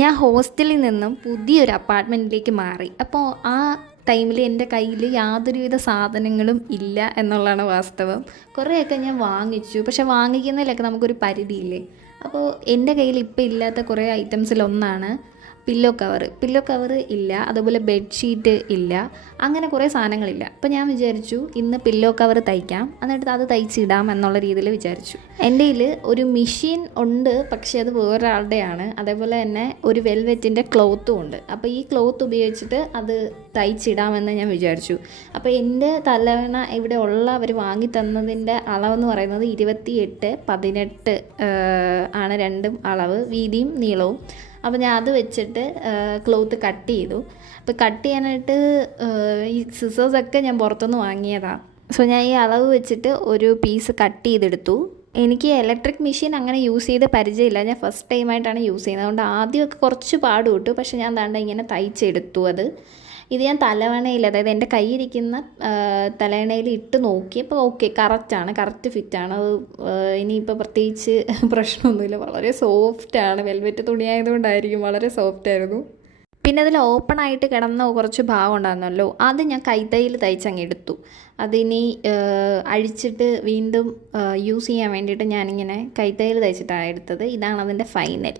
ഞാൻ ഹോസ്റ്റലിൽ നിന്നും പുതിയൊരു അപ്പാർട്ട്മെൻറ്റിലേക്ക് മാറി. അപ്പോൾ ആ ടൈമിൽ എൻ്റെ കയ്യിൽ യാതൊരുവിധ സാധനങ്ങളും ഇല്ല എന്നുള്ളതാണ് വാസ്തവം. കുറേയൊക്കെ ഞാൻ വാങ്ങിച്ചു, പക്ഷെ വാങ്ങിക്കുന്നതിലൊക്കെ നമുക്കൊരു പരിധിയില്ലേ. അപ്പോൾ എൻ്റെ കയ്യിൽ ഇപ്പോൾ ഇല്ലാത്ത കുറേ ഐറ്റംസിലൊന്നാണ് പില്ലോ കവർ ഇല്ല, അതുപോലെ ബെഡ്ഷീറ്റ് ഇല്ല, അങ്ങനെ കുറേ സാധനങ്ങളില്ല. അപ്പോൾ ഞാൻ വിചാരിച്ചു ഇന്ന് പില്ലോ കവർ തയ്ക്കാം, എന്നിട്ട് അത് തയ്ച്ചിടാം എന്നുള്ള രീതിയിൽ വിചാരിച്ചു. എൻ്റെ കയ്യിൽ ഒരു മെഷീൻ ഉണ്ട്, പക്ഷേ അത് വേറൊരാളുടെയാണ്. അതേപോലെ തന്നെ ഒരു വെൽവെറ്റിൻ്റെ ക്ലോത്തും ഉണ്ട്. അപ്പോൾ ഈ ക്ലോത്ത് ഉപയോഗിച്ചിട്ട് അത് തയ്ച്ചിടാമെന്ന് ഞാൻ വിചാരിച്ചു. അപ്പോൾ എൻ്റെ തലവണ ഇവിടെ ഉള്ള അവർ വാങ്ങി തന്നതിൻ്റെ അളവെന്ന് പറയുന്നത് 28-18 ആണ് രണ്ടും അളവ്, വീതിയും നീളവും. അപ്പോൾ ഞാൻ അത് വെച്ചിട്ട് ക്ലോത്ത് കട്ട് ചെയ്തു. അപ്പോൾ കട്ട് ചെയ്യാനായിട്ട് ഈ സിസേഴ്സൊക്കെ ഞാൻ പുറത്തുനിന്ന് വാങ്ങിയതാണ്. സോ ഞാൻ ഈ അളവ് വെച്ചിട്ട് ഒരു പീസ് കട്ട് ചെയ്തെടുത്തു. എനിക്ക് ഇലക്ട്രിക് മെഷീൻ അങ്ങനെ യൂസ് ചെയ്ത് പരിചയമില്ല, ഞാൻ ഫസ്റ്റ് ടൈമായിട്ടാണ് യൂസ് ചെയ്യുന്നത്. അതുകൊണ്ട് ആദ്യമൊക്കെ കുറച്ച് പാട് കിട്ടു, പക്ഷേ ഞാൻ ദാണ്ട ഇങ്ങനെ തയ്ച്ചെടുത്തു. ഇത് ഞാൻ തലവണയിൽ, അതായത് എൻ്റെ കയ്യിരിക്കുന്ന തലവണയിൽ ഇട്ട് നോക്കിയപ്പോൾ ഓക്കെ, കറക്റ്റ് ഫിറ്റാണ്. അത് ഇനിയിപ്പോൾ പ്രത്യേകിച്ച് പ്രശ്നമൊന്നുമില്ല. വളരെ സോഫ്റ്റാണ്, വെൽവെറ്റ് തുണിയായതുകൊണ്ടായിരിക്കും, വളരെ സോഫ്റ്റായിരുന്നു. പിന്നെ അതിൽ ഓപ്പണായിട്ട് കിടന്ന കുറച്ച് ഭാഗം ഉണ്ടായിരുന്നല്ലോ, അത് ഞാൻ കൈത്തയ്യിൽ തയ്ച്ചങ്ങ് എടുത്തു. അതിനി അഴിച്ചിട്ട് വീണ്ടും യൂസ് ചെയ്യാൻ വേണ്ടിയിട്ട് ഞാനിങ്ങനെ കൈത്തയ്യിൽ തയ്ച്ചിട്ടാണ് എടുത്തത്. ഇതാണ് അതിൻ്റെ ഫൈനൽ.